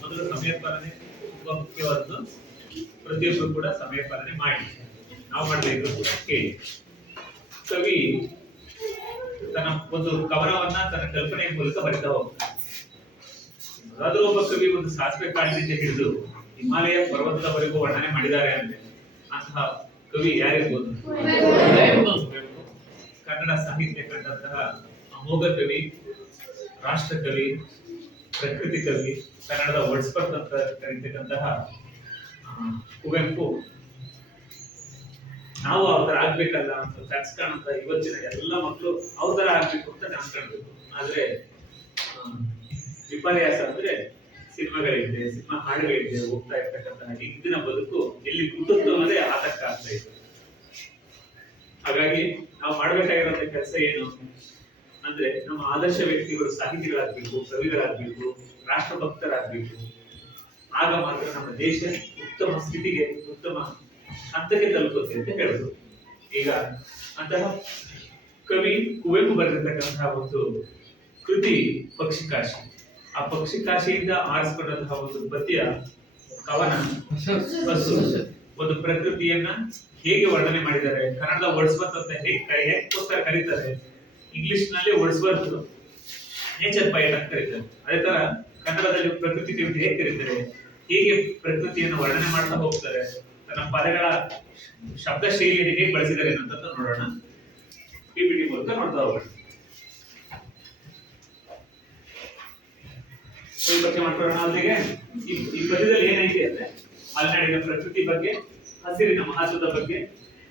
ಮೊದಲು ಸಮಯ ಪಾಲನೆ ತುಂಬಾ ಮುಖ್ಯವಾದ್ದು. ಪ್ರತಿಯೊಬ್ಬರು ಕೂಡ ಸಮಯ ಪಾಲನೆ ಮಾಡಿ, ನಾವು ಮಾಡಬೇಕು ಕೂಡ ಕೇಳಿ. ಕವಿ ತನ್ನ ಒಂದು ಕವನವನ್ನ ತನ್ನ ಕಲ್ಪನೆಯ ಮೂಲಕ ಬರಿತಾ ಹೋಗ್ತಾನೆ. ಯಾವ್ದಾದ್ರು ಒಬ್ಬ ಕವಿ ಒಂದು ಸಾಸಿವೆ ಕಾಳಿನಿಂದ ಹಿಡಿದು ಹಿಮಾಲಯ ಪರ್ವತದವರೆಗೂ ವರ್ಣನೆ ಮಾಡಿದ್ದಾರೆ ಅಂದ್ರೆ ಅಂತಹ ಕವಿ ಯಾರಿರ್ಬೋದು? ಕನ್ನಡ ಸಾಹಿತ್ಯ ಕಂಡಂತಹ ಅಮೋಘ ಕವಿ, ರಾಷ್ಟ್ರ ಕವಿ, ಪ್ರಕೃತಿ ಕವಿ, ಕನ್ನಡದ ವರ್ಡ್ಸ್ವರ್ತ್ ಅಂತ ಕರೀತಕ್ಕಂತಹ ಕುವೆಂಪು ನಾವು ಅವ್ರ ತರ ಆಗ್ಬೇಕಲ್ಲ ಅಂತ ಕನಸು ಕಾಣಂತ ಇವತ್ತಿನ ಎಲ್ಲ ಮಕ್ಕಳು ಅವ್ರ ತರ ಆಗ್ಬೇಕು ಅಂತ ಕನಸು ಕಾಣ್ಬೇಕು. ಆದ್ರೆ ವಿಪರ್ಯಾಸ ಅಂದ್ರೆ ಸಿನಿಮಾಗಳಿದೆ, ಸಿನಿಮಾ ಹಾಡುಗಳಿದೆ, ಹೋಗ್ತಾ ಇರ್ತಕ್ಕಂತಹ ಇಂದಿನ ಬದುಕು ಎಲ್ಲಿ ಕುಟುಂಬ ಅನ್ನೋದೇ ಆತಂಕ ಆಗ್ತಾ ಇದೆ. ಹಾಗಾಗಿ ನಾವು ಮಾಡ್ಬೇಕಾಗಿರೋ ಕೆಲಸ ಏನು ಅಂದ್ರೆ ನಮ್ಮ ಆದರ್ಶ ವ್ಯಕ್ತಿಗಳು ಸಾಹಿತಿಗಳಾಗ್ಬೇಕು, ಕವಿಗಳಾಗ್ಬೇಕು, ರಾಷ್ಟ್ರಭಕ್ತರಾಗ್ಬೇಕು. ಆಗ ಮಾತ್ರ ನಮ್ಮ ದೇಶ ಉತ್ತಮ ಸ್ಥಿತಿಗೆ, ಉತ್ತಮ ಹಂತಕ್ಕೆ ತಲುಪುತ್ತೆ ಅಂತ ಹೇಳುದು. ಈಗ ಅಂತಹ ಕವಿ ಕುವೆಂಪು ಬರೆದಿರ್ತಕ್ಕಂತಹ ಒಂದು ಕೃತಿ ಪಕ್ಷಿಕಾಶಿ. ಆ ಪಕ್ಷಿಕಾಶಿಯಿಂದ ಆರಿಸಿಕೊಂಡಂತಹ ಒಂದು ಪದ್ಯ ಕವನ ಬಸ್ಸು ಒಂದು ಪ್ರಕೃತಿಯನ್ನ ಹೇಗೆ ವರ್ಣನೆ ಮಾಡಿದ್ದಾರೆ. ಕನ್ನಡದ ವರ್ಡ್ಸ್ವರ್ತ್ ಅಂತ ಹೇಗೋಸ್ಕರ ಕರೀತಾರೆ, ಇಂಗ್ಲಿಷ್ ನಲ್ಲಿ ವರ್ಡ್ಸ್ವರ್ತ್ ನೇಚರ್ ಪೈಟ್ ಅಂತ ಕರೀತಾರೆ. ಅದೇ ತರ ಕನ್ನಡದಲ್ಲಿ ಪ್ರಕೃತಿ ಕವಿತೆ ಹೇಗೆ ಕರೀತಾರೆ, ಹೇಗೆ ಪ್ರಕೃತಿಯನ್ನು ವರ್ಣನೆ ಮಾಡ್ತಾ ಹೋಗ್ತಾರೆ, ತನ್ನ ಪದಗಳ ಶಬ್ದ ಶೈಲಿಯನ್ನು ಹೇಗೆ ಬಳಸಿದ್ದಾರೆ ಅಂತ ನೋಡೋಣ. ಪಿಪಿಟಿ ಮೂಲಕ ನೋಡ್ತಾ ಹೋಗೋಣ. ಪರಿಚಯ ಮಾಡ್ಕೊಳ್ಳೋಣ. ಅಲ್ಲಿಗೆ ಈ ಪದ್ಯದಲ್ಲಿ ಏನೈತೆ ಅಂದ್ರೆ ಮಲೆನಾಡಿನ ಪ್ರಕೃತಿ ಬಗ್ಗೆ, ಹಸಿರಿನ ಮಹತ್ವದ ಬಗ್ಗೆ,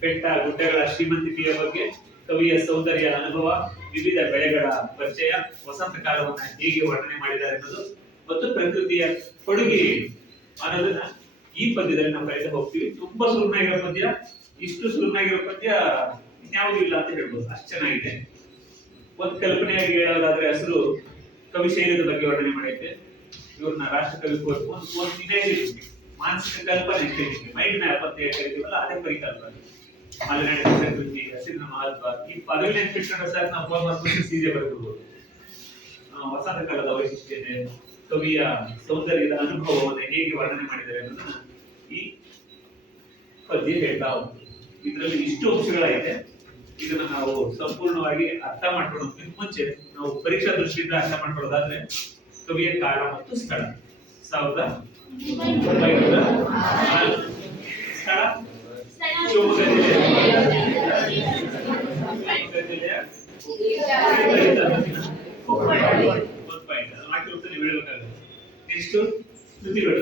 ಬೆಟ್ಟ ಗುಡ್ಡಗಳ ಶ್ರೀಮಂತಿಕೆಯ ಬಗ್ಗೆ, ಕವಿಯ ಸೌಂದರ್ಯ ಅನುಭವ, ವಿವಿಧ ಬೆಳೆಗಳ ಪರಿಚಯ, ವಸಂತ ಕಾಲವನ್ನ ಹೇಗೆ ವರ್ಣನೆ ಮಾಡಿದ್ದಾರೆ ಅನ್ನೋದು ಮತ್ತು ಪ್ರಕೃತಿಯ ಕೊಡುಗೆ ಅನ್ನೋದನ್ನ ಈ ಪದ್ಯದಲ್ಲಿ ನಾವು ಕಲಿತಾ ಹೋಗ್ತೀವಿ. ತುಂಬಾ ಸುಲಭನಾಗಿರೋ ಪದ್ಯ, ಇಷ್ಟು ಸುಲಭನಾಗಿರೋ ಪದ್ಯ ಇನ್ಯಾವುದೂ ಇಲ್ಲ ಅಂತ ಹೇಳ್ಬೋದು, ಅಷ್ಟು ಚೆನ್ನಾಗಿದೆ. ಒಂದು ಕಲ್ಪನೆಯಾಗಿ ಹೇಳೋದಾದ್ರೆ ಹೆಸರು ಕವಿ ಶೈಲದ ಬಗ್ಗೆ ವರ್ಣನೆ ಮಾಡೈತೆ. ಇವ್ರನ್ನ ರಾಷ್ಟ್ರಕವಿ ಒಂದು ಇಮೇಜ್, ಮಾನಸಿಕ ಕಲ್ಪನೆ ಕರಿತೀವಿ, ಮೈಂಡ್ ಮ್ಯಾಪ್ ಅಂತ ಕರಿತೀವಲ್ಲ, ಅದೇ ಪರಿಕಲ್ಪನೆ. ಮಲೆನಾಡಿನ ಪ್ರಕೃತಿ, ಹಸಿರಿನ ಮಹತ್ವ, ಈ ಪದವಿ ನೆನ್ಪಿಟ್ಕೊಂಡ್ರೆ ಸರ್ ನಾವು ಬರ್ಬಿಟ್ಟು ಸೀರೆ ಬರ್ಬೋದು. ವಸಂತ ಕಾಲದ ವೈಶಿಷ್ಟ್ಯತೆ, ಕವಿಯ ಸೌಂದರ್ಯದ ಅನುಭವವನ್ನು ಹೇಗೆ ವರ್ಣನೆ ಮಾಡಿದ್ದಾರೆ ಅನ್ನೋದನ್ನ ಈ ಪದ್ಯ ಹೇಳ್ತಾ ಹೋಗ್ತೀವಿ. ಇದರಲ್ಲಿ ಇಷ್ಟು ಅಂಶಗಳೈತೆ. ಇದನ್ನ ನಾವು ಸಂಪೂರ್ಣವಾಗಿ ಅರ್ಥ ಮಾಡ್ಕೊಳ್ಳೋದಕ್ಕಿಂತ ಮುಂಚೆ ನಾವು ಪರೀಕ್ಷಾ ದೃಷ್ಟಿಯಿಂದ ಅರ್ಥ ಮಾಡ್ಕೊಳ್ಳೋದಾದ್ರೆ ಕವಿಯ ಕಾಲ ಮತ್ತು ಸ್ಥಳ 1904 ಸ್ಥಳ ಶಿವಮೊಗ್ಗ ಜಿಲ್ಲೆಯ ನೆಕ್ಸ್ಟ್ ಕೃತಿಗಳು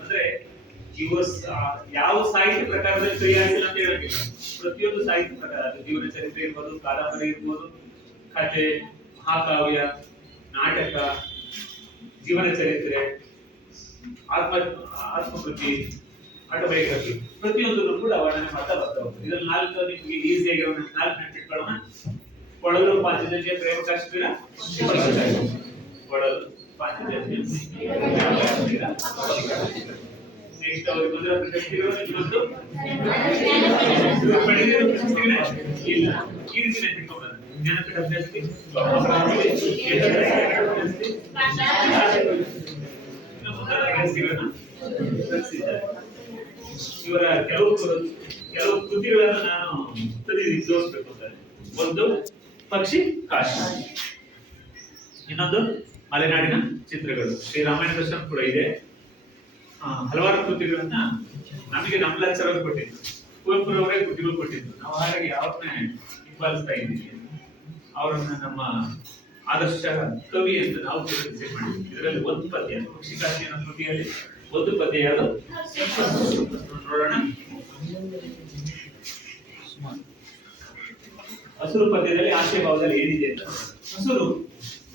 ಅಂದ್ರೆ ಇವು ಯಾವ ಸಾಹಿತ್ಯ ಪ್ರಕಾರದಲ್ಲಿ ಕೈಯಾಗಿಲ್ಲ ಅಂತ ಹೇಳಕ್ಕಿಲ್ಲ. ಪ್ರತಿಯೊಂದು ಸಾಹಿತ್ಯ ಪ್ರಕಾರ, ಜೀವನ ಚರಿತ್ರೆ ಇರ್ಬೋದು, ಕಾದಂಬರಿ ಇರ್ಬೋದು, ಕಥೆ, ಮಹಾಕಾವ್ಯ, ನಾಟಕ, ಜೀವನ ಚರಿತ್ರೆ, ಆತ್ಮಕೃತಿ, ಆಟೋಬಯೋಗ್ರಫಿ, ಪ್ರತಿಯೊಂದನ್ನು ಕೂಡ ವರ್ಣನೆ ಮಾಡ್ತಾ ಬರ್ತಾ ಹೋಗ್ತದೆ. ಇದ್ರಲ್ಲಿ 4 ನಿಮಗೆ ಈಸಿಯಾಗಿ 4 ನೆನಪಿಟ್ಕೊಳ್ಳೋಣ. ಕೊಡಲು ಪಾಂಚಜನ್ಯ ಪ್ರೇಮ ಕಾಶ್ಮೀರ, ಕೊಡಲು ಪಾಂಚಜನ್ಯ ನೆಕ್ಸ್ಟ್ ಅವ್ರಿಗೆ ಬಂದಿರೋ ಪ್ರಶಸ್ತಿಗಳು ಇವತ್ತು ಪಡೆದಿರೋ ಪ್ರಶಸ್ತಿಗಳೇ ಇಲ್ಲ. ಈ ರೀತಿ ನೆನಪಿಟ್ಕೊಳ್ಳೋಣ. ಜ್ಞಾನಪೀಠ ಪ್ರಶಸ್ತಿ, ಇವರ ಕೆಲವು ಕೃತಿಗಳನ್ನು ನಾನು ತೋರಿಸಬೇಕು ಅಂತ. ಒಂದು ಪಕ್ಷಿ ಕಾಶಿ, ಇನ್ನೊಂದು ಮಲೆನಾಡಿನ ಚಿತ್ರಗಳು. ಶ್ರೀರಾಮಾಯಣ ದರ್ಶನ ಕೂಡ ಇದೆ. ಹಲವಾರು ಕೃತಿಗಳನ್ನ ನಮಗೆ ನಮ್ಮ ಲೆಕ್ಚರ್ ಅವರು ಕೊಟ್ಟಿದ್ದು, ಕುವೆಂಪುರವರೇ ಕೃತಿಗಳು ಕೊಟ್ಟಿದ್ದು. ನಾವು ಹಾಗಾಗಿ ಅವ್ರನ್ನೇ ಹಿಂಬಾಲಿಸ್ತಾ ಇದ್ದೀವಿ. ಅವರನ್ನ ನಮ್ಮ ಆದರ್ಶ ಕವಿ ಅಂತ ನಾವು ಡಿಸೈಡ್ ಮಾಡಿದ್ವಿ. ಇದರಲ್ಲಿ ಒಂದು ಪದ್ಯ ಪಕ್ಷಿ ಕಾಶಿ ಅನ್ನೋ ಕೃತಿಯಲ್ಲಿ ಒಂದು ಪದ್ಯ ಯಾವುದು ನೋಡೋಣ. ಹಸುರು ಪದ್ಯದಲ್ಲಿ ಆಶಯ ಭಾವದಲ್ಲಿ ಏನಿದೆ ಅಂತ. ಹಸುರು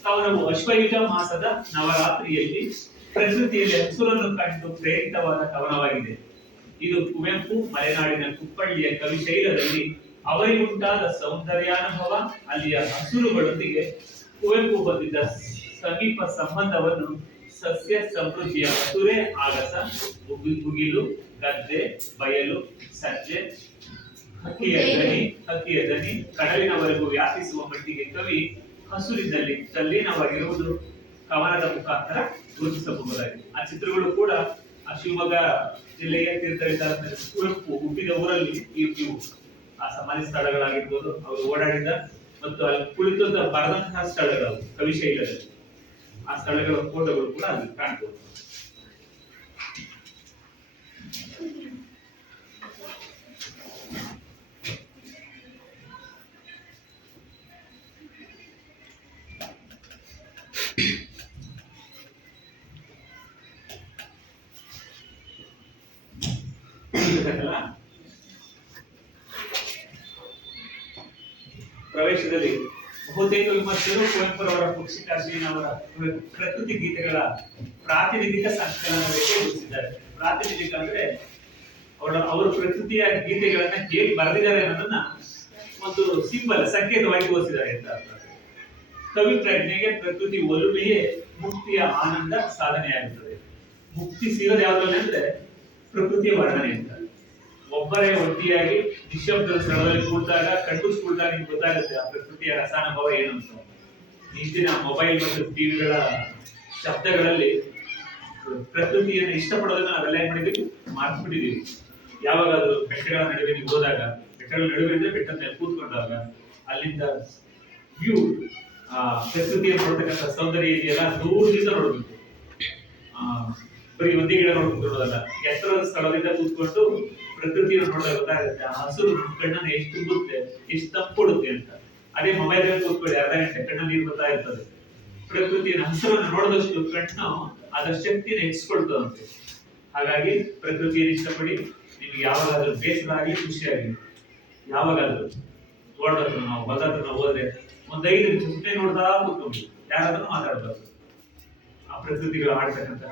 ಕವನವು ಅಶ್ವಯುಜ ಮಾಸದ ನವರಾತ್ರಿಯಲ್ಲಿ ಪ್ರಕೃತಿಯಲ್ಲಿ ಹಸುರನ್ನು ಕಂಡು ಪ್ರೇರಿತವಾದ ಕವನವಾಗಿದೆ. ಇದು ಕುವೆಂಪು ಮಲೆನಾಡಿನ ಕುಪ್ಪಳ್ಳಿಯ ಕವಿಶೈಲದಲ್ಲಿ ಅವರಿಗುಂಟಾದ ಸೌಂದರ್ಯಾನುಭವ, ಅಲ್ಲಿಯ ಹಸುರುಗಳೊಂದಿಗೆ ಕುವೆಂಪು ಹೊಂದಿದ್ದ ಸಮೀಪ ಸಂಬಂಧವನ್ನು ಸಸ್ಯ ಸಮೃದ್ಧಿಯ ಹಸುರೆ ಆಗಸ, ಮುಗಿಲು, ಗದ್ದೆ, ಬಯಲು, ಸಜ್ಜೆ, ಹಕ್ಕಿಯ ದನಿ ಕಡಲಿನವರೆಗೂ ವ್ಯಾಪಿಸುವ ಮಟ್ಟಿಗೆ ಕವಿ ಹಸುರಿನಲ್ಲಿ ತಲ್ಲೀನವಾಗಿರುವುದು ಕವನದ ಮುಖಾಂತರ ಗುರುತಿಸಬಹುದಾಗಿದೆ. ಆ ಚಿತ್ರಗಳು ಕೂಡ ಆ ಶಿವಮೊಗ್ಗ ಜಿಲ್ಲೆಯ ತೀರ್ಥಹಳ್ಳಿ ಕುವೆಂಪು ಹುಟ್ಟಿದ ಊರಲ್ಲಿ ಇವು ಆ ಸಮಾಧಿ ಸ್ಥಳಗಳಾಗಿರ್ಬೋದು, ಅವರು ಓಡಾಡಿದ ಮತ್ತು ಅಲ್ಲಿ ಕುಳಿತು ಬರೆದಂತಹ ಸ್ಥಳಗಳು ಕವಿಶೈಲದಲ್ಲಿ ಆ ಸ್ಥಳಗಳ ಫೋಟೋಗಳು ಕೂಡ ಅಲ್ಲಿ ಕಾಣ್ಬೋದು. ಪ್ರವೇಶದಲ್ಲಿ ಬಹುತೇಕ ವಿಮರ್ಶಕರು ಕುವೆಂಪುರವರ ಪಕ್ಷಿಕಾಶಿನವರ ಪ್ರಕೃತಿ ಗೀತೆಗಳ ಪ್ರಾತಿನಿಧಿಕ ಸಂಕಲನಕ್ಕೆ ಗುರುತಿಸಿದ್ದಾರೆ. ಪ್ರಾತಿನಿಧಿಕ ಅಂದ್ರೆ ಅವರು ಪ್ರಕೃತಿಯ ಗೀತೆಗಳನ್ನ ಹೇಗೆ ಬರೆದಿದ್ದಾರೆ ಅನ್ನೋದನ್ನ ಒಂದು ಸಿಂಬಲ್ ಸಂಕೇತವಾಗಿ ತೋರಿಸಿದ್ದಾರೆ ಅಂತ ಅರ್ಥ. ಕವಿ ಪ್ರಜ್ಞೆಗೆ ಪ್ರಕೃತಿ ಒಲುಮೆಯೇ ಮುಕ್ತಿಯ ಆನಂದ ಸಾಧನೆಯಾಗುತ್ತದೆ. ಮುಕ್ತಿ ಸಿಗೋದು ಯಾವ್ದ್ರಲ್ಲಿ ಅಂದ್ರೆ ಪ್ರಕೃತಿಯ ವರ್ಣನೆ ಅಂತ. ಒಬ್ಬರೇ ಒಟ್ಟಿಯಾಗಿ ನಿಶಬ್ದದ ಸ್ಥಳದಲ್ಲಿ ಕೂಡಿದಾಗ ಕಣ್ಮುಚ್ಚಿದಾಗ ನಿಮ್ಗೆ ಗೊತ್ತಾಗುತ್ತೆ ಆ ಪ್ರಕೃತಿಯ ರಸಾನುಭವ ಏನು ಅಂತ. ಇಂದಿನ ಮೊಬೈಲ್ ಮತ್ತು ಟಿವಿಗಳ ಶಬ್ದಗಳಲ್ಲಿ ಪ್ರಕೃತಿಯನ್ನು ಇಷ್ಟಪಡೋದನ್ನ ನಾವೆಲ್ಲ ಏನ್ ಮಾಡಿದೀವಿ, ಮಾರ್ಚ್ಬಿಟ್ಟಿದೀವಿ. ಯಾವಾಗಾದ್ರೂ ಬೆಟ್ಟಗಳ ನಡುವೆ ನೀವು ಹೋದಾಗ, ಬೆಟ್ಟಗಳ ನಡುವೆ ಇದ್ರೆ ಬೆಟ್ಟದ ಮೇಲೆ ಕೂತ್ಕೊಂಡಾಗ ಅಲ್ಲಿಂದ ವ್ಯೂ ಪ್ರಕೃತಿಯನ್ನು ನೋಡ್ತಕ್ಕಂಥ ಸೌಂದರ್ಯ ಇದೆಯಲ್ಲ ದೂರದಿಂದ ನೋಡ್ಬೇಕು. ಬರೀ ಒಂದೇ ಗಿಡ ನೋಡೋದಲ್ಲ, ಎತ್ತರದ ಸ್ಥಳದಿಂದ ಕೂತ್ಕೊಂಡು ಪ್ರಕೃತಿಯನ್ನು ನೋಡಿದಾಗ ಗೊತ್ತಾಗುತ್ತೆ ಆ ಹಸಿರು ಕಣ್ಣನ್ನು ಎಷ್ಟು ತುಂಬುತ್ತೆ, ಎಷ್ಟು ತಂಪುಡುತ್ತೆ ಅಂತ. ಅದೇ ಮೊಬೈಲ್ ಅಲ್ಲಿ ಕೂತ್ಕೊಳ್ಳಿ ಅರ್ಧ ಗಂಟೆ ಕಣ್ಣಲ್ಲಿ ನೀರು ಬರ್ತಾ ಇರ್ತದೆ. ಪ್ರಕೃತಿಯನ್ನು ಹಸಿರನ್ನು ನೋಡಿದಷ್ಟು ಕಣ್ಣು ಅದರ ಶಕ್ತಿಯನ್ನು ಹೆಚ್ಚಿಸ್ಕೊಳ್ತದಂತೆ. ಹಾಗಾಗಿ ಪ್ರಕೃತಿಯನ್ನು ಇಷ್ಟಪಡಿ. ನಿಮ್ಗೆ ಯಾವಾಗಾದ್ರೂ ಬೇಸರ ಆಗಲಿ ಖುಷಿಯಾಗಲಿ, ಯಾವಾಗಾದ್ರೂ ತೋಟದ ನಾವು ಹೊಲದ ಹೋದ್ರೆ ಒಂದ್ 5 ನಿಮಿಷ ಸುಮ್ಮನೆ ನೋಡ್ದಾ ಕೂತ್ಕೊಂಡು ಯಾರಾದ್ರೂ ಮಾತಾಡ್ಬಾರ್ದು. ಆ ಪ್ರಕೃತಿಗಳು ಆಡ್ತಕ್ಕಂತಹ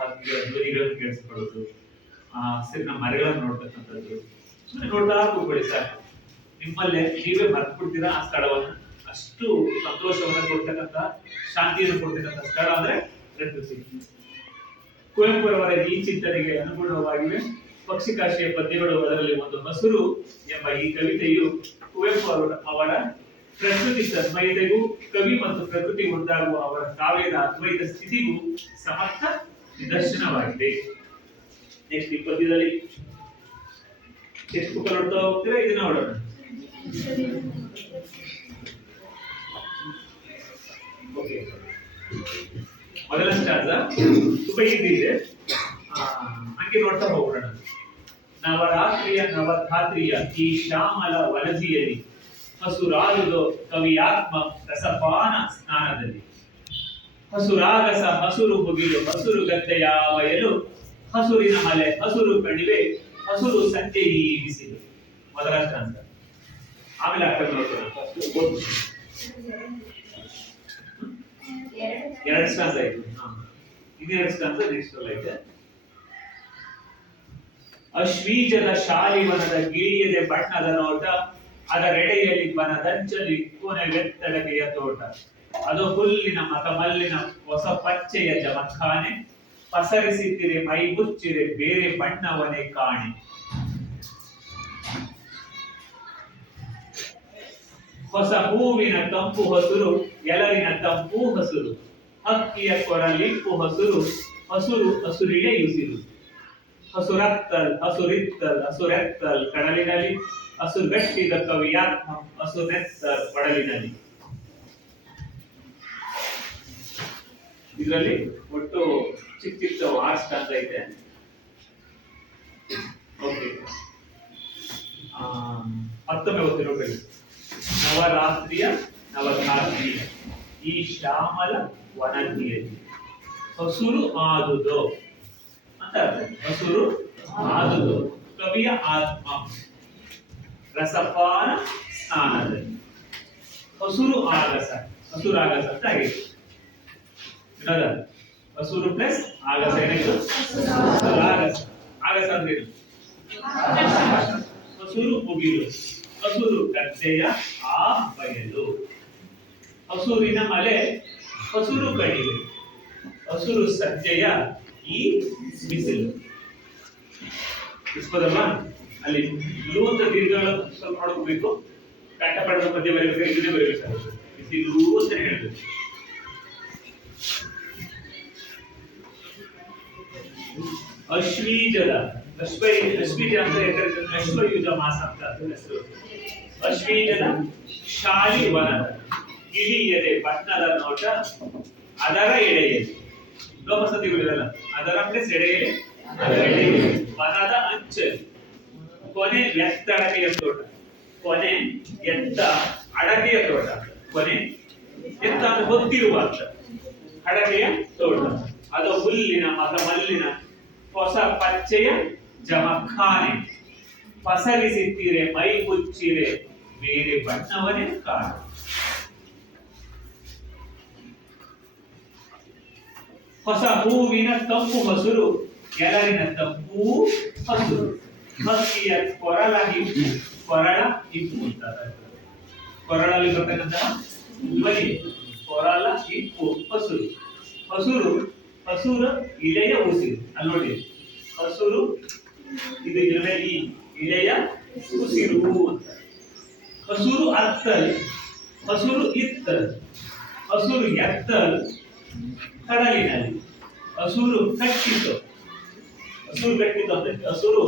ಧ್ವನಿಗಳನ್ನು ಕೇಳಿಸ್ಕೊಳ್ಳೋದು, ಆ ಹಸಿರಿನ ಮರಗಳನ್ನು ನೋಡ್ತಕ್ಕಂಥದ್ದು, ಸುಮ್ಮನೆ ನೋಡ್ತಾ ಕೂತ್ಕೊಳ್ಳಿ ಸಾಕು. ನಿಮ್ಮಲ್ಲೇ ನೀವೇ ಮರ್ತ್ಬಿಡ್ತೀರಾ ಆ ಸ್ಥಳವನ್ನ. ಅಷ್ಟು ಸಂತೋಷವನ್ನ ಕೊಡ್ತಕ್ಕಂಥ, ಶಾಂತಿಯನ್ನು ಕೊಡ್ತಕ್ಕಂಥ ಸ್ಥಳ ಅಂದ್ರೆ ಪ್ರಕೃತಿ. ಕುವೆಂಪುರವರ ಈ ಚಿಂತನೆಗೆ ಅನುಗುಣವಾಗಿವೆ ಪಕ್ಷಿಕಾಶಿಯ ಪದ್ಯಗಳು. ಅದರಲ್ಲಿ ಒಂದು ಹಸುರು ಎಂಬ ಈ ಕವಿತೆಯು ಕುವೆಂಪು ಅವರ ಪ್ರಕೃತಿ ತನ್ಮಯತೆಗೂ ಕವಿ ಮತ್ತು ಪ್ರಕೃತಿ ಒಂದಾಗುವ ಅವರ ಕಾವ್ಯದ ಅದ್ವೈತ ಸ್ಥಿತಿಗೂ ಸಮರ್ಥ ನಿದರ್ಶನವಾಗಿದೆ. ನೆಕ್ಸ್ಟ್ ಈ ಪದ್ಯದಲ್ಲಿ ಟೆಕ್ಸ್ಟ್ ಬುಕ್ ನೋಡ್ತಾ ಹೋಗ್ತೀರಾ, ಇದನ್ನ ನೋಡೋಣ. ಓಕೆ, ಮೊದಲ ಸ್ಟಾರ್ಟ್ ತುಂಬಾ ಈಸಿ ಇದೆ, ಹಂಗೆ ನೋಡ್ತಾ ಹೋಗೋಣ. ನವರಾತ್ರಿಯ ನವಧಾತ್ರಿಯ ಈ ಶ್ಯಾಮಲ ವನಜಿಯಲ್ಲಿ ಹಸುರಾದುದು ಕವಿಯಾತ್ಮ ರಸಪಾನ ಸ್ನಾನದಲ್ಲಿ. ಹಸುರಾಗಸ ಹಸುರು ಮುಗಿಲು ಹಸುರು ಗದ್ದೆಯ ಬಯಲು ಹಸುರಿನ ಮಲೆ ಹಸುರು ಕಣಿವೆ ಹಸುರು ಸಂಜೆ ಈ ಬಿಸಿಲು. ಮೊದಲ ಸ್ಟಾಂತ. ಆಮೇಲೆ ಅರ್ಥ ನೋಡ್ಕೊಳ್ಳೋಣ. ಎರಡು ಸ್ಟಾಂತ ಆಯ್ತು. ಇನ್ನೆರಡು ಸ್ಟಾಂತ ನೆಕ್ಸ್ಟ್ ಅಲ್ಲಿ ಐತೆ. ಅಶ್ವೀಜದ ಶಾಲಿವನದ ಗಿಳಿಯದೆ ಬಣ್ಣದ ನೋಟ ಅದರೆಡೆಯಲ್ಲಿ ಬನದಂಚಲಿ ಕೋನೆ ವೆತ್ತಡಗೆಯ ತೋಟ. ಅದು ಹುಲ್ಲಿನ ಮಕಮಲ್ಲಿನ ಹೊಸ ಪಚ್ಚೆಯ ಜಮಖಾನೆ ಪಸರಿಸಿದ್ದಿರೆ ಮೈ ಮುಚ್ಚಿರೆ ಬೇರೆ ಬಣ್ಣವನೇ ಕಾಣೆ. ಹೊಸ ಹೂವಿನ ತಂಪು ಹಸುರು ಎಲರಿನ ತಂಪು ಹಸುರು ಹಕ್ಕಿಯ ಕೊರಲಿಪ್ಪು ಹಸುರು ಹಸುರು ಹಸುರಿಡೆ ಯುಸಿರು. ಹಸುರತ್ತಲ್ ಹಸುರಿತ್ತಲ್ ಹಸುರೆತ್ತಲ್ ಕಡಲಿನಲ್ಲಿ ಹಸುಗಟ್ಟಿದ ಕವಿಯಾತ್ಮ ಹಸುನೆತ್ತಲ್ ಒಡಲಿನಲ್ಲಿ. ಇದರಲ್ಲಿ ಒಟ್ಟು ಚಿಕ್ಕ ಚಿಕ್ಕ ಆರ್ಟ್ಸ್ ಅಂತ ಇದೆ. ಓಕೆ, ಮತ್ತೊಮ್ಮೆ ಓದ್ತಿರೋಬೇಡಿ. ನವರಾತ್ರಿಯ ನವಧಾತ್ರಿಯ ಈ ಶ್ಯಾಮಲ ವನದಿಯಲ್ಲಿ ಹಸುರು ಆದುದು ಅಂತ ಅರ್ಥ. ಹಸುರು ಆದುದು ಕವಿಯ ಆತ್ಮ ರಸಪಾನ ಸ್ನಾನದಲ್ಲಿ. ಹಸುರು ಆಗಸ, ಹಸುರಾಗಸ ಅಂತ ಆಗಿದೆ. ಹಸುರು ಪ್ಲಸ್ ಆಗಸ ಏನಾಯ್ತು? ಹಸುರಾಗಸ. ಆಗಸ ಅಂದ್ರೆ ಹಸುರು ಮುಗಿಲು ಹಸುರು ಗದ್ದೆಯ ಆ ಬಯಲು ಹಸುರಿನ ಮಲೆ ಹಸುರು ಕಣಿವೆ ಹಸುರು ಸಂಜೆಯ ಈ ಬಿಸಿಲು. ಇಸ್ಬೋದಲ್ವಾ? ಅಲ್ಲಿ ಲೂ ಅಂತ ದೀರ್ಘ ಸ್ವಲ್ಪ ನೋಡ್ಕೋಬೇಕು. ಕಂಠಪಡದ ಪದ್ಯ ಬರೀಬೇಕಾದ್ರೆ ಇದನ್ನೇ ಬರೀಬೇಕಾಗುತ್ತೆ. ತಿರು ಅಂತ ಹೇಳಬೇಕು. ಅಶ್ವೀಜದ ಅಶ್ವೀಜ ಅಂತ ಹೇಳ್ತಾರೆ, ಅಶ್ವಯುಜ ಮಾಸ ಅಂತ ಹೆಸರು. ಅಶ್ವೀಜದ ಶಾಲಿವನದ ಗಿಳಿಯದೆ ಬಣ್ಣದ ನೋಟ ಅದರ ಎಡೆಯಲ್ಲಿ, ಲೋಕಸತಿಗಳಿರಲ್ಲ, ಅದರ ಪ್ಲಸ್ ಎಡೆಯಲ್ಲಿ, ಅದರ ಎಡೆಯಲ್ಲಿ ವನದ ಅಂಚಲ್ಲಿ ಕೊನೆ ಎತ್ತ ಅಡಕೆಯ ತೋಟ, ಕೊನೆ ಎತ್ತ ಅಡಕೆಯ ತೋಟ, ಕೊನೆ ಎತ್ತ ಹೊತ್ತಿರುವ ಅಡಕೆಯ ತೋಟ, ಅದು ಹುಲ್ಲಿನ ಮಲ್ಲಿನ ಹೊಸ ಪಚ್ಚೆಯ ಜಮಖಾನೆ, ಪಸರಿಸಿತ್ತಿರೆ ಮೈ ಮುಚ್ಚಿರೆ ಬೇರೆ ಬಣ್ಣವನೇ ಕಾಣು. ಹೊಸ ಹೂವಿನ ತಂಪು ಹಸುರು, ಎಲರಿನ ತಂಪು ಹಸುರು, ಹಕ್ಕಿಯ ಕೊರಳ ಹಿಪ್ಪು ಅಂತ ಕೊರಳಲ್ಲಿ ಬರ್ತಕ್ಕಂತಹ ಧ್ವನಿ, ಕೊರಳ ಹಿಪ್ಪು ಹಸುರು. ಹಸುರ ಇಳೆಯ ಉಸಿರು, ಅಲ್ಲಿ ನೋಡಿ ಹಸುರು ಇದು ಇಳೆಯ ಉಸಿರು ಅಂತ. ಹಸುರು ಅತ್ತಲ್, ಹಸುರು ಇತ್ತಲ್, ಹಸುರು ಎತ್ತಲ್ ಕಡಲಿನಲ್ಲಿ, ಹಸುರು ಕಟ್ಟಿತು, ಹಸುರು ಕಟ್ಟಿತು ಅಂತ, ಹಸುರು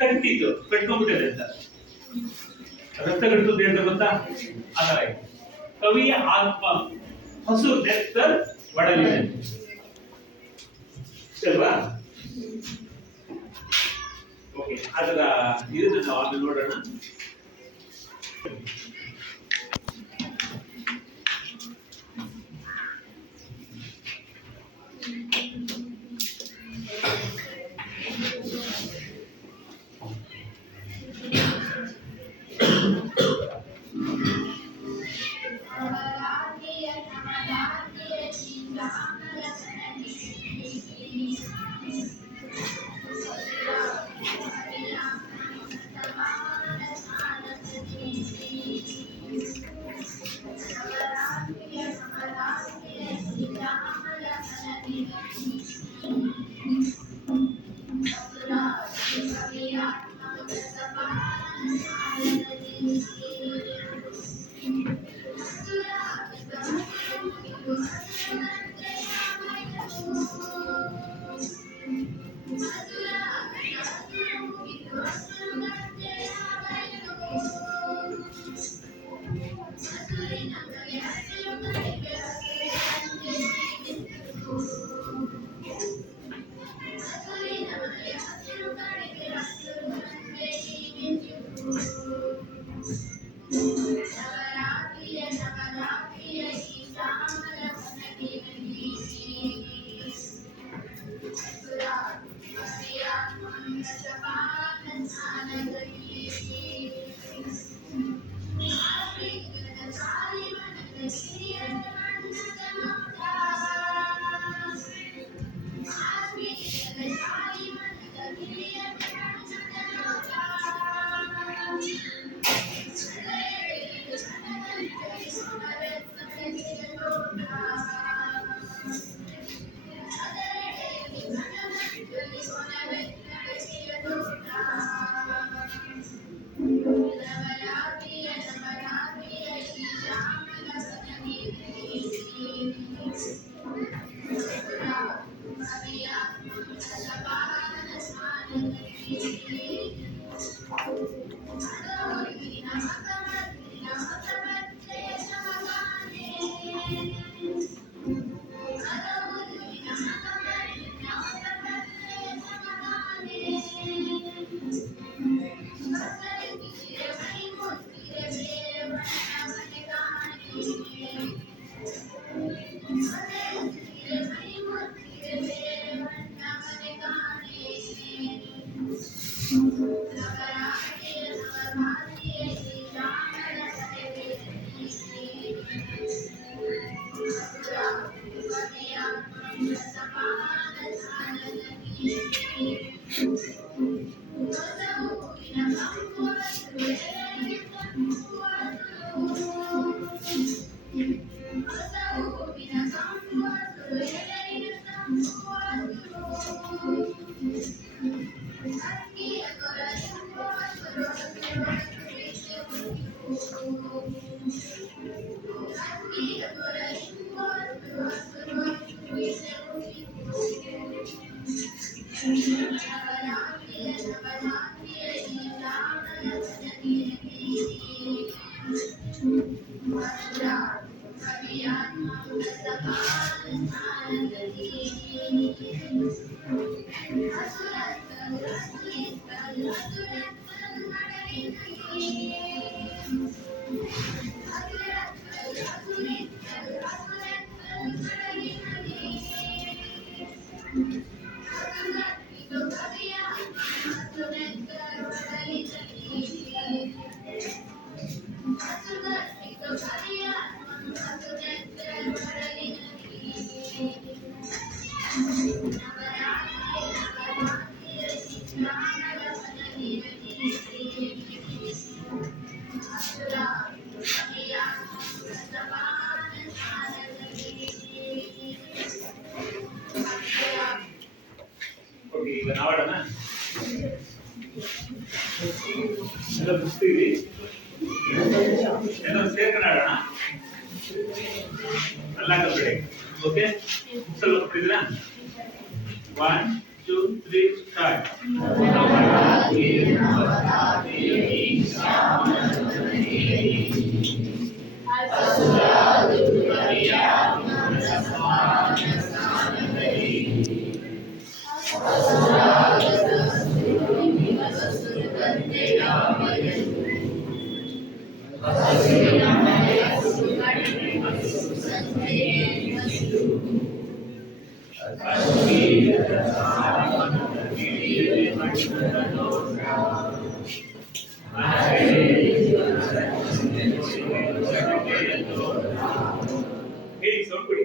ಕಟ್ಟಿತು, ಕಟ್ಕೊಂಡ್ಬಿಟ್ಟಿದೆ ಅಂತ, ರಕ್ತ ಕಟ್ಟುದು ಅಂತ ಗೊತ್ತಾ, ಆ ತರ ಕವಿಯ ಆತ್ಮ ಹಸುರು ನೆತ್ತಲ್ ಒಡಲಿನಲ್ಲಿ ಅಲ್ವಾ. ಓಕೆ, ಅದರ ಇದನ್ನ ನಾವು ಆಮೇಲೆ ನೋಡೋಣ. ಓಕೆ, ಈಗ ನಾವಾಡೋಣ. ಎಲ್ಲ ಮುಗಿಸ್ತೀವಿ, ಎಲ್ಲ ಸೇರ್ಕೊಂಡು ಆಡೋಣ. ಅಲ್ಲ ಕಲ್ಬಿಡಿ. ಓಕೆ, ಮುಗಿಸಲು ಹೋಗ್ತಿದ್ದೀರಾ? 1 2 3 ಸ್ಟಾರ್ಟ್. ಹೇಳಿ ಸೌಂಡ್ ಕೊಡಿ.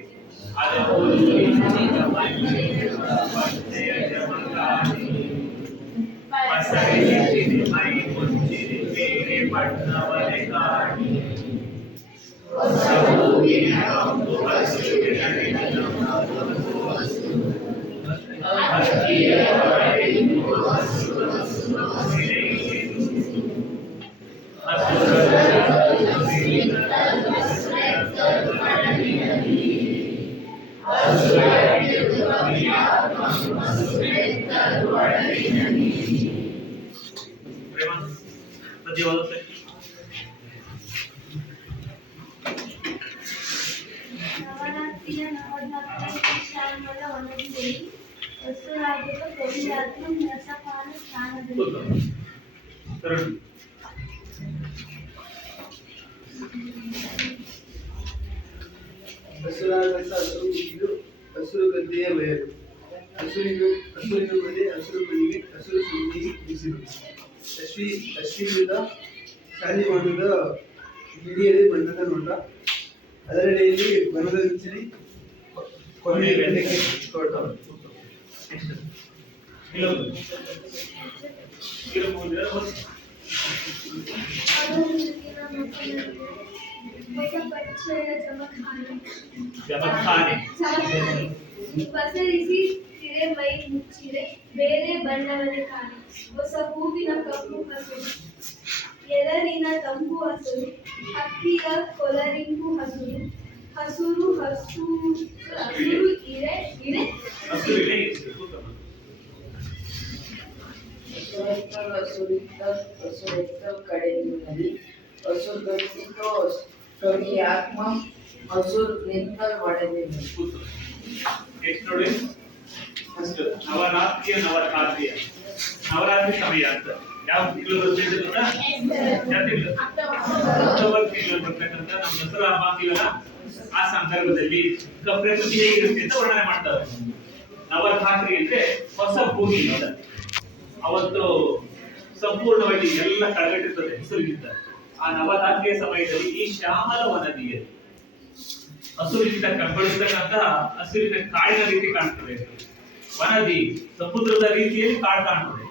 ಹಸುರು ಗದ್ದೆಯ ಬಯಲು, ಹಸುರಿನ ಮನೆ, ಹಸುರು ಮನೆಗೆ, ಹಸುರು ಸುದ್ದಿಗೆ ಬಿಸಿಲು, ಅಶ್ವಿನಿಂದ ಸಾಲಿ ಮಾಡುವುದ ಗಿಳಿಯಲ್ಲಿ ಬಣ್ಣದ ನೋಟ, ಅದರಡೆಯಲ್ಲಿ ಬನದ ರುಚಿ ಕೊನೆಗೆ ತೋಟ. ಪಸರಿಸಿ ತಿರೆ ಮೈ ಮುಚ್ಚಿರೆ ಬೇರೆ ಬಣ್ಣವೇ ಕಾಣೆ, ಹೊಸ ಹೂವಿನ ಕಪ್ಪು ಹಸುರು, ಎಳನಿನ ತಂಪು ಹಸುರು, ಹಕ್ಕಿಯ ಕೊಲರಿಂಪು ಹಸುರು, ಹಸುರು ಹಸುರು ಹಸುರು ಇರೆ ಇರೆ ಹಸುರೆತ್ತ ಕಡೆಯುವಲ್ಲಿ ಹಸುರು ಗಂಟಿತೋ ಕವಿ ಆತ್ಮ ಹಸುರು ನಿಂತಲ್ ಒಡೆದಿದೆ. ನೆಕ್ಸ್ಟ್ ನೋಡಿ, ನವರಾತ್ರಿಯ ನವರಾತ್ರಿಯ ನವರಾತ್ರಿ ಸಮಯ ಅಂತ ಯಾವ ತಿಂಗಳು ಬರುತ್ತೆ ಅಂತ ಯಾವ ತಿಂಗಳು? ಅಕ್ಟೋಬರ್ ತಿಂಗಳು ಬರ್ತಕ್ಕಂಥ ನಮ್ಮ ದಸರಾ ಹಬ್ಬ ಅಂತೀವಲ್ಲ, ಆ ಸಂದರ್ಭದಲ್ಲಿ ಪ್ರಕೃತಿ ಹೇಗಿರುತ್ತೆ ಅಂತ ವರ್ಣನೆ ಮಾಡ್ತಾರೆ. ನವರಾತ್ರಿ ಅಂದ್ರೆ ಹೊಸ ಭೂಮಿ ಅಂತ. ಅವತ್ತು ಸಂಪೂರ್ಣವಾಗಿ ಎಲ್ಲ ಕಳೆಗಟ್ಟಿರ್ತದೆ ಹೆಸರಿಗಿಂತ. ಆ ನವರಾತ್ರಿಯ ಸಮಯದಲ್ಲಿ ಈ ಶ್ಯಾಮಲ ವನದಿಯಲ್ಲಿ ಹಸುರಿನಿಂದ ಕಬ್ಬಳಿಸ್ತಕ್ಕಂಥ ಹಸುರಿನ ಕಾಡಿನ ರೀತಿ ಕಾಣ್ತದೆ. ವನದಿ ಸಮುದ್ರದ ರೀತಿಯಲ್ಲಿ ಕಾಡು ಕಾಣ್ತದೆ.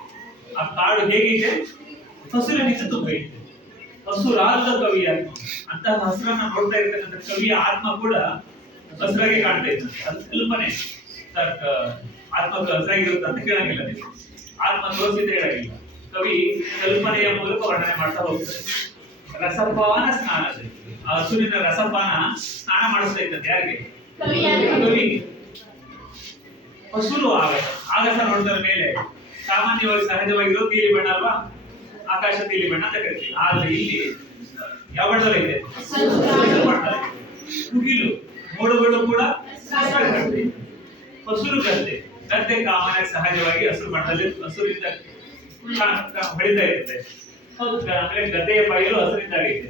ಆ ಕಾಡು ಹೇಗಿದೆ? ಹಸುರಿನಿಂದ ತುಂಬ ಇದೆ. ಹಸುರಾದ ಕವಿಯ ಆತ್ಮ, ಅಂತಹ ಹಸುರನ್ನ ನೋಡ್ತಾ ಇರ್ತಕ್ಕಂಥ ಕವಿಯ ಆತ್ಮ ಕೂಡ ಹಸುರಾಗಿ ಕಾಣ್ತಾ ಇರ್ತದೆ. ಅದು ಕಲ್ಪನೆ. ಆತ್ಮ ಹಸುರಾಗಿರುತ್ತೆ ಅಂತ ಕೇಳಂಗಿಲ್ಲ ನೀವು, ಆತ್ಮ ತೋರಿಸಿದ್ರೆ ಹೇಳಂಗಿಲ್ಲ. ಕವಿ ಕಲ್ಪನೆಯ ಮೂಲಕ ವರ್ಣನೆ ಮಾಡ್ತಾ ಹೋಗ್ತಾರೆ. ರಸಪಾನ ಸ್ನಾನದಲ್ಲಿ ಆ ಹಸುರಿನ ರಸಪಾನ ಸ್ನಾನ ಮಾಡಿಸ್ತಾ ಇದ್ದಂತೆ. ಯಾರಿಗೆ? ಕವಿ ಹಸುರು ಆಗಸ. ಆಗಸ ನೋಡಿದ ಮೇಲೆ ಸಾಮಾನ್ಯವಾಗಿ ಸಹಜವಾಗಿರೋ ನೀಲಿ ಬಣ್ಣ ಅಲ್ವಾ, ಆಕಾಶ ನೀಲಿ ಬಣ್ಣ ಅಂತ ಕರಿತೀವಿ. ಆದ್ರೆ ಇಲ್ಲಿ ಯಾವ ಬಣ್ಣದಲ್ಲಿದೆ? ಹಸಿರು ಬಣ್ಣದಲ್ಲಿ. ಮುಗಿಲು ಮೋಡಗಳು ಕೂಡ ಹಸಿರು ಗದ್ದೆ. ಹಸಿರು ಗದ್ದೆ. ಗದ್ದೆ ಕಾಮನ ಸಹಜವಾಗಿ ಹಸಿರು ಬಣ್ಣದಲ್ಲಿ ಹಸುರಿಂದ ಹೊಳಿತಾ ಇರುತ್ತೆ. ಆಮೇಲೆ ಗದ್ದೆಯ ಬಯಲು ಹಸಿರಿಂದಾಗಿದೆ.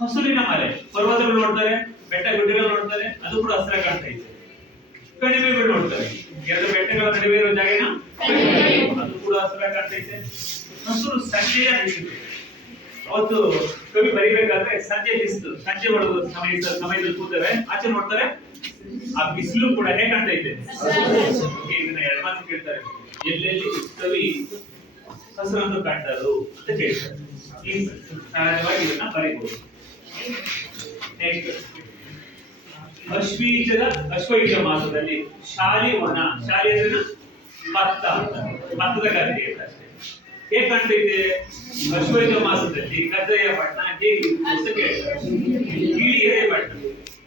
ಹಸುರಿನ ಮಲೆ, ಪರ್ವತಗಳು ನೋಡ್ತಾರೆ, ಬೆಟ್ಟ ಗುಡ್ಡಗಳು ನೋಡ್ತಾರೆ, ಅದು ಕೂಡ ಹಸಿರ ಕಾಣ್ತಾ ಇದೆ. ಕಣಿವೆಗಳು ನೋಡ್ತಾರೆ, ಎರಡು ಬೆಟ್ಟಗಳ ನಡುವೆ ಇರೋ ಜಾಗನ ಅದು ಕೂಡ ಹಸಿರ ಕಾಣ್ತಾ ಇದೆ. ಹಸುರು ಸಂಜೆಯ ಬಿಸಿಲು. ಅವತ್ತು ಕವಿ ಬರಿಬೇಕಾದ್ರೆ ಸಂಜೆ ಬಿಸಿಲು, ಸಂಜೆ ಒಳಗೂ ಸಮಯದಲ್ಲಿ ಕೂತಾರೆ, ಆಚೆ ನೋಡ್ತಾರೆ, ಆ ಬಿಸಿಲು ಕೂಡ ಹೇಗೆ ಕಾಣ್ತಾ ಇದೆ. ಇದನ್ನ ಎರಡು ಮಾತು ಕೇಳ್ತಾರೆ, ಎಲ್ಲೆಲ್ಲಿ ಕವಿ ಹಸುರನ್ನು ಕಂಡರು ಅಂತ ಕೇಳ್ತಾರೆ. ಈ ಸಹಜವಾಗಿ ಇದನ್ನ ಬರೀಬಹುದು. ಅಶ್ವಯುಜ ಮಾಸದಲ್ಲಿ ಶಾಲಿವನ, ಶಾಲಿ ಅಂದ್ರೆ ಭತ್ತ, ಭತ್ತದ ಗದ್ದೆ ಅಂತ ಅಷ್ಟೇ. ಹೇಗೆ ಕಾಣ್ತೈತೆ? ಅಶ್ವಯುಜ ಮಾಸದಲ್ಲಿ ಗದ್ದೆಯ ಬಣ್ಣ ಹೇಗೆ ಅಂತ ಕೇಳ್ತಾರೆ. ಗಿಳಿಯದೇ ಬಣ್ಣ.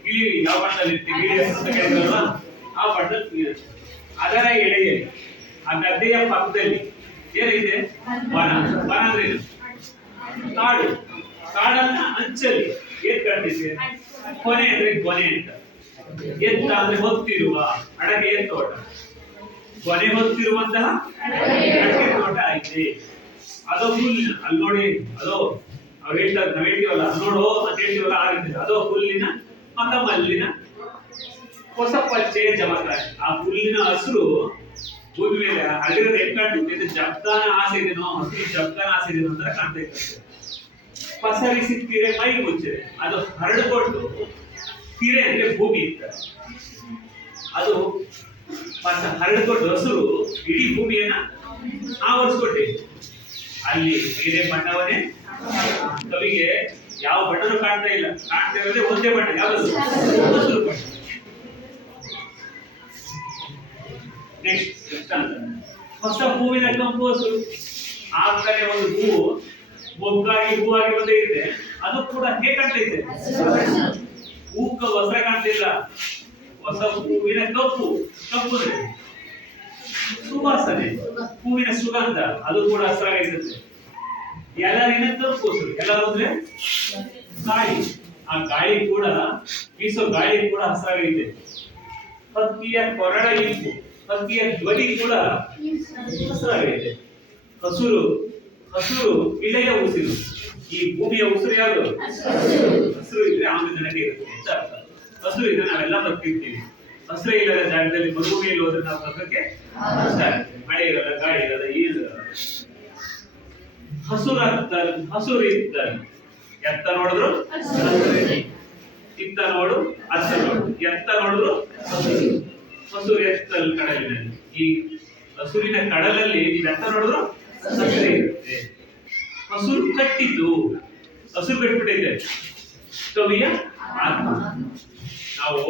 ಗಿಳಿ ಯಾವ ಬಣ್ಣದಲ್ಲಿ ಇರುತ್ತೆ? ಗಿಳಿ ಅಂತ ಕೇಳ್ತಾರಲ್ವಾ, ಆ ಬಣ್ಣದಲ್ಲಿ ಇರುತ್ತೆ. ಅದರ ಎಳೆಯಲ್ಲಿ ಆ ಗದ್ದೆಯ ಪಕ್ಕದಲ್ಲಿ ಏನಿದೆ? ವನ. ವನ ಅಂದ್ರೆ ಇದು ಕಾಡು. ಕಾಡನ್ನ ಅಂಚಲ್ಲಿ ಏನ್ ಕಾಣ್ತಿದೆ? ಕೊನೆ ಅಂದ್ರೆ ಕೊನೆ ಅಂತ. ಎತ್ತ ಅಂದ್ರೆ ಹೊತ್ತಿರುವ ಅಡಕೆ ತೋಟ. ಕೊನೆ ಹೊತ್ತಿರುವಂತಹ ಅಡಕೆ ತೋಟ ಐತೆ. ಅದು ಹುಲ್ಲಿನ, ಅಲ್ಲಿ ನೋಡಿ, ಅದೋ ಅವ್ರು ಹೇಳ್ತಾರೆ, ನಾವ್ ಹೇಳ್ತೀವಲ್ಲ ನೋಡೋ ಅಂತ ಹೇಳ್ತೀವಲ್ಲ, ಆ ರೀತಿ ಅದೋ ಹುಲ್ಲಿನ ಮತ ಮಲ್ಲಿನ ಹೊಸ ಪಚ್ಚೆಯ ಜಮಕಾರಿ. ಆ ಹುಲ್ಲಿನ ಹಸಿರು ಭೂಮಿ ಮೇಲೆ ಹರಿರದ ಹೆಂಗ್ ಕಾಣ್ತಿದೆ? ಜಪ್ತಾನ ಆಸೆ ಇದೆನೋ, ಹಸಿರು ಜಪ್ತಾನ ಆಸೆ ಇದೆನೋ ಅಂತ ಕಾಣ್ತಾ ಇರ್ತದೆ. ಪಸರಿಸಿ ತೀರೆ ಮೈ ಮುಚ್ಚಿದೆ, ಅದು ಹರಡಿಕೊಂಡು, ತೀರೆ ಅಂದ್ರೆ ಭೂಮಿ ಇರ್ತಾರೆ, ಅದು ಹರಡಿಕೊಂಡು ಹಸಿರು ಇಡೀ ಭೂಮಿಯನ್ನ ಆವರಿಸ್ಕೊಂಡಿದೆ. ಅಲ್ಲಿ ಬೇರೆ ಬಣ್ಣವನ್ನೇ. ಕವಿಗೆ ಯಾವ ಬಣ್ಣನೂ ಕಾಣ್ತಾ ಇಲ್ಲ, ಕಾಣ್ತಾ ಇರೋದೇ ಒಂದೇ ಬಣ್ಣ. ಯಾವುದು? ಹಸಿರು ಬಣ್ಣ. ನೆಕ್ಸ್ಟ್ ಹೊಸ ಹೂವಿನ ಕಂಪು ಹಸಿರು. ಆ ಕಡೆ ಒಂದು ಹೂವು ಮೊಗ್ಗಾಗಿ ಹೂವಾಗಿ ಬಂದೇ ಇದೆ, ಅದು ಕೂಡ ಹೇಗೆ ಕಾಣ್ತೈತೆ? ಹೂಕ ಹೊಸ ಕಾಣ್ತಿಲ್ಲ, ಹೊಸ ಹೂವಿನ ಕಪ್ಪು. ಕಪ್ಪು ಸುವಾಸನೆ, ಹೂವಿನ ಸುಗಂಧ, ಅದು ಕೂಡ ಹಸಿರಾಗೈತದೆ. ಎಲ್ಲರಿನ ಕಪ್ಪು ಹಸಿರು. ಎಲ್ಲ ಅಂದ್ರೆ ಗಾಳಿ, ಆ ಗಾಳಿ ಕೂಡ ಬೀಸೋ ಗಾಳಿ ಕೂಡ ಹಸಿರಾಗೈತೆ. ಹಕ್ಕಿಯ ಕೊರಳ ಇಂಪು, ಹಕ್ಕಿಯ ಧ್ವನಿ ಕೂಡ ಹಸಿರಾಗೈತೆ. ಹಸುರು, ಹಸುರು ಇಳೆಯ ಉಸಿರು. ಈ ಭೂಮಿಯ ಉಸಿರು ಯಾವುದು? ಹಸಿರು ಇದ್ರೆ ಆಮ್ಲಜನಕ ಇರುತ್ತೆ ಅಂತ ಅರ್ಥ. ಹಸಿರು ಇದ್ರೆ ನಾವೆಲ್ಲ ಬದುಕಿರ್ತೀವಿ. ಹಸಿರು ಇಲ್ಲದ ಜಾಗದಲ್ಲಿ ಮರುಭೂಮಿಯಲ್ಲಿ ಹೋದ್ರೆ ನಾವು ಬದುಕಕ್ಕೆ ಕಷ್ಟ ಆಗುತ್ತೆ. ಮಳೆ ಇರಲ್ಲ, ಗಾಳಿ ಇರಲ್ಲ, ಏನಿರಲ್ಲ. ಹಸುರಿತ್ತಲ್. ಎತ್ತ ನೋಡಿದ್ರು ಇತ್ತ ನೋಡು, ಅತ್ತ ನೋಡು, ಎತ್ತ ನೋಡಿದ್ರು ಹಸುರು ಎತ್ತಲ್ ಕಡಲಿನಲ್ಲಿ. ಈ ಹಸುರಿನ ಕಡಲಲ್ಲಿ ನೀವು ಎತ್ತ ನೋಡಿದ್ರು ಹಸಿರೇ ಇರುತ್ತೆ. ಹಸುರು ಕಟ್ಟಿದ್ದು, ಹಸುರು ಕಟ್ಟಿಬಿಟ್ಟಿದೆ ಕವಿಯ ಆತ್ಮ. ನಾವು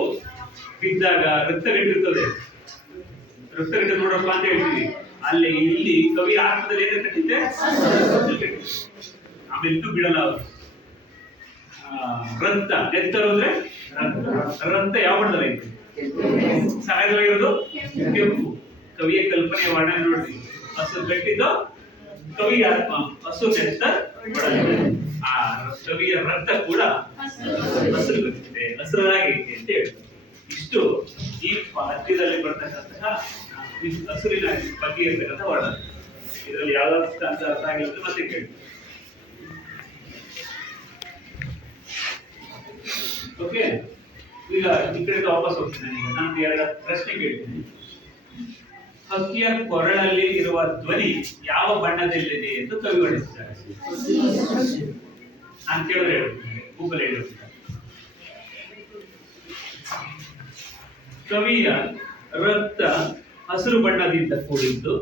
ಬಿದ್ದಾಗ ರಕ್ತಗಟ್ಟಿರ್ತದೆ, ರಕ್ತಗಟ್ಟ ನೋಡಪ್ಪ ಅಂತ ಹೇಳ್ತೀವಿ. ಅಲ್ಲಿ ಇಲ್ಲಿ ಕವಿಯ ಆತ್ಮದಲ್ಲಿ ಏನು ಕಟ್ಟಿದ್ದೆ? ಆಮೇಲೆ ಇಟ್ಟು ಬಿಡಲ್ಲ ಅವರು. ರಕ್ತ ಎತ್ತರು ಅಂದ್ರೆ ರಕ್ತ ಯಾವ ಬಣ್ಣದಲ್ಲಿ ಐತೆ? ಸಹಜವಾಗಿರೋದು ಕೆಂಪು. ಕವಿಯ ಕಲ್ಪನೆಯ ವರ್ಣನೆ ನೋಡ್ರಿ. ಹಸು ಕಟ್ಟಿದ್ದು ಕವಿಯ ಆತ್ಮ, ಹಸು ನೆತ್ತ ಒಡಲಿದೆ. ಆ ಕವಿಯ ರಕ್ತ ಕೂಡ ಹಸಿರು ಕಟ್ಟಿದೆ, ಹಸಿರಾಗೈತೆ ಅಂತ ಹೇಳ್ತಾರೆ. ಇಷ್ಟು ಈ ಪದ್ಯದಲ್ಲಿ ಬರ್ತಕ್ಕಂತಹ ಹಸುರಿನ ಬಗ್ಗೆ ಇರ್ತಕ್ಕಂಥ ವರ್ಣನೆ. ಇದರಲ್ಲಿ ಯಾವ್ದಾದ್ರು ಅಂತ ಅರ್ಥ ಆಗಿಲ್ಲ ಮತ್ತೆ ಕೇಳಿ. ಓಕೆ, ಈಗ ಈ ಕಡೆ ವಾಪಸ್ ಹೋಗ್ತೀನಿ. ನಾನು ಎರಡು ಪ್ರಶ್ನೆ ಕೇಳ್ತೀನಿ. ಹಕ್ಕಿಯ ಕೊರಳಲ್ಲಿ ಇರುವ ಧ್ವನಿ ಯಾವ ಬಣ್ಣದಲ್ಲಿದೆ ಎಂದು ಕವಿ ವರ್ಣಿಸಿದ್ದಾರೆ. ನಾನು ಕೇಳಿದ್ರೆ ಹೇಳ್ತೀನಿ, ಗೂಗಲ್ ಹೇಳಿರ್ತೀನಿ. ಕವಿಯ ರಕ್ತ ಹಸಿರು ಬಣ್ಣದಿಂದ ಕೂಡಿದ್ದು,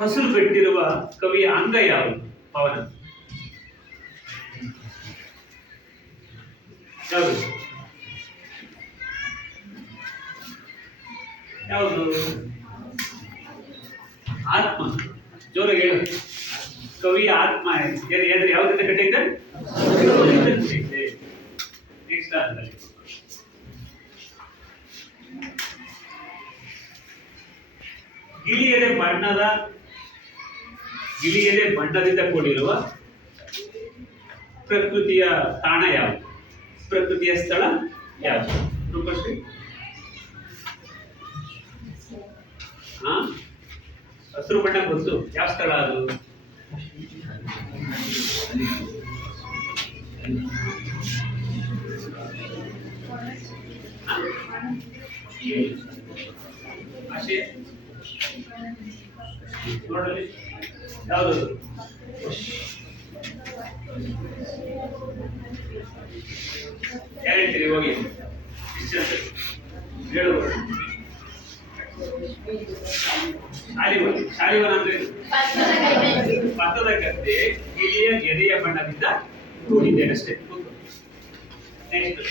ಹಸಿರು ಕಟ್ಟಿರುವ ಕವಿಯ ಅಂಗ ಯಾವುದು? ಪವನ ಯಾವುದು? ಯಾವುದು? ಆತ್ಮ. ಜೋರಾಗಿ ಹೇಳು. ಕವಿಯ ಆತ್ಮ ಯಾವ್ದಿಂದ ಕಟ್ಟೈತೆ? ನೆಕ್ಸ್ಟ್ ಸ್ಥಾನದಲ್ಲಿ. ಗಿಳಿಯದೆ ಬಣ್ಣದಿಂದ ಕೂಡಿರುವ ಪ್ರಕೃತಿಯ ತಾಣ ಯಾವುದು? ಪ್ರಕೃತಿಯ ಸ್ಥಳ ಯಾವುದು? ರೂಪಶ್ರೀ, ಹಸಿರು ಬಣ್ಣ ಗೊತ್ತು, ಯಾವ ಸ್ಥಳ ಅದು? ಆಶೆ ನೋಡಲಿ ಯಾವುದು? ಯಾರು ಹೋಗಿ ಹೇಳುವ. ಶಾಲಿವನ ಅಂದ್ರೆ ಭತ್ತದ ಗದ್ದೆ ಗಿಳಿಯ ಎದೆಯ ಬಣ್ಣದಿಂದ ಕೂಡಿದೆ ಅಷ್ಟೇ. ನೆಕ್ಸ್ಟ್,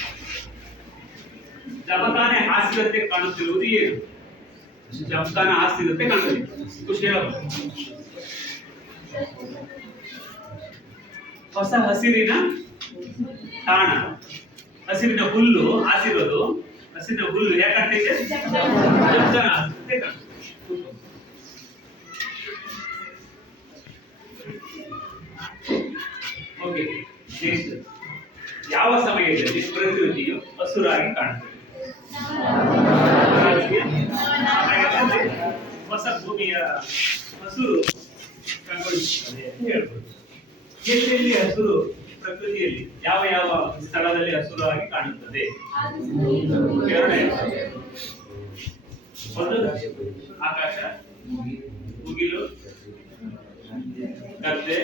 ಜಮಖಾನೆ ಹಾಸಿದಂತೆ ಕಾಣುತ್ತಿರುವುದು ಏನು? ಜಮಖಾನೆ ಹಾಸಿದಂತೆ ಕಾಣುತ್ತದೆ. ಖುಷಿ ಹೇಳಬಹುದು. ಹೊಸ ಹಸಿರಿನ ತಾಣ, ಹಸಿರಿನ ಹುಲ್ಲು ಹಾಸಿರೋದು. ಹಸಿರಿನ ಹುಲ್ಲು ಯಾಕಂತೈತೆ? ಜಮಖಾನೆ ಹಾಸಿದಂತೆ ಕಾಣುತ್ತೆ. ಓಕೆ, ನೆಕ್ಸ್ಟ್, ಯಾವ ಸಮಯದಲ್ಲಿ ಪ್ರಕೃತಿಯು ಹಸುರಾಗಿ ಕಾಣುತ್ತದೆ? ಹೊಸ ಭೂಮಿಯ ಹಸುರು ಕಂಡುಕೊಳ್ಳುತ್ತದೆ ಅಂತ ಹೇಳ್ಬೋದು. ಎಲ್ಲೆಲ್ಲಿ ಹಸುರು ಪ್ರಕೃತಿಯಲ್ಲಿ ಯಾವ ಯಾವ ಸ್ಥಳದಲ್ಲಿ ಹಸುರಾಗಿ ಕಾಣುತ್ತದೆ? ಒಂದು ಆಕಾಶ, ಮುಗಿಲು, ಗದ್ದೆ,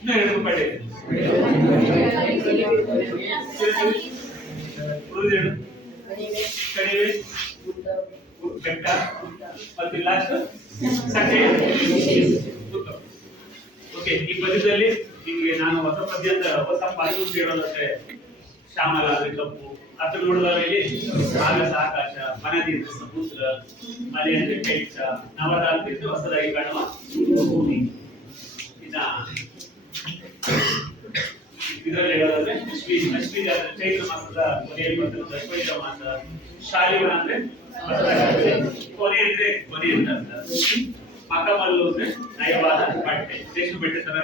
ಇನ್ನು ಎರಡು ಪಡೆ, ಉಳಿದೆರಡು ಕಣಿವೆ, ಬೆಟ್ಟ ಮತ್ತು ಲಾಸ್ಟ್ ಸಂಜೆ. ಓಕೆ, ಈ ಪದ್ಯದಲ್ಲಿ ನಿಮಗೆ ನಾನು ಹೊಸ ಪದ್ಯ ಅಂತ ಹೊಸ ಪಾಲ್ಗೊ ಹೇಳೋದಂದ್ರೆ ಶ್ಯಾಮಲ ಅಂದ್ರೆ ಕಪ್ಪು, ಅದು ನೋಡೋದ್ರಲ್ಲಿ ಆಗಸ ಆಕಾಶ, ಮನದಿಂದ ಸಮುದ್ರ, ಮಲೆ ಅಂದ್ರೆ ಬೆಟ್ಟ, ನವರಾತ್ರಿ ಹೊಸದಾಗಿ ಕಾಣುವ ಭೂಮಿ. ಇದರಲ್ಲಿ ಹೇಳೋದಾದ್ರೆ ಅಶ್ವಿನಿ ಚೈತ್ರ ಮಾಸದ ಕೊನೆಯಲ್ಲಿ ಬರ್ತಕ್ಕಂಥ ಅಶ್ವಯುಜ ಮಾಸ. ಶಾಲಿವನ ಅಂದ್ರೆ ಕೊನೆ ಅಂದ್ರೆ ಕೊನೆ ಅಂತ ಅರ್ಥ. ಮಕಮಲ್ಲು ಅಂದ್ರೆ ನಯವಾದ ಬಟ್ಟೆ, ರೇಷ್ಮೆ ಬಟ್ಟೆ ತರ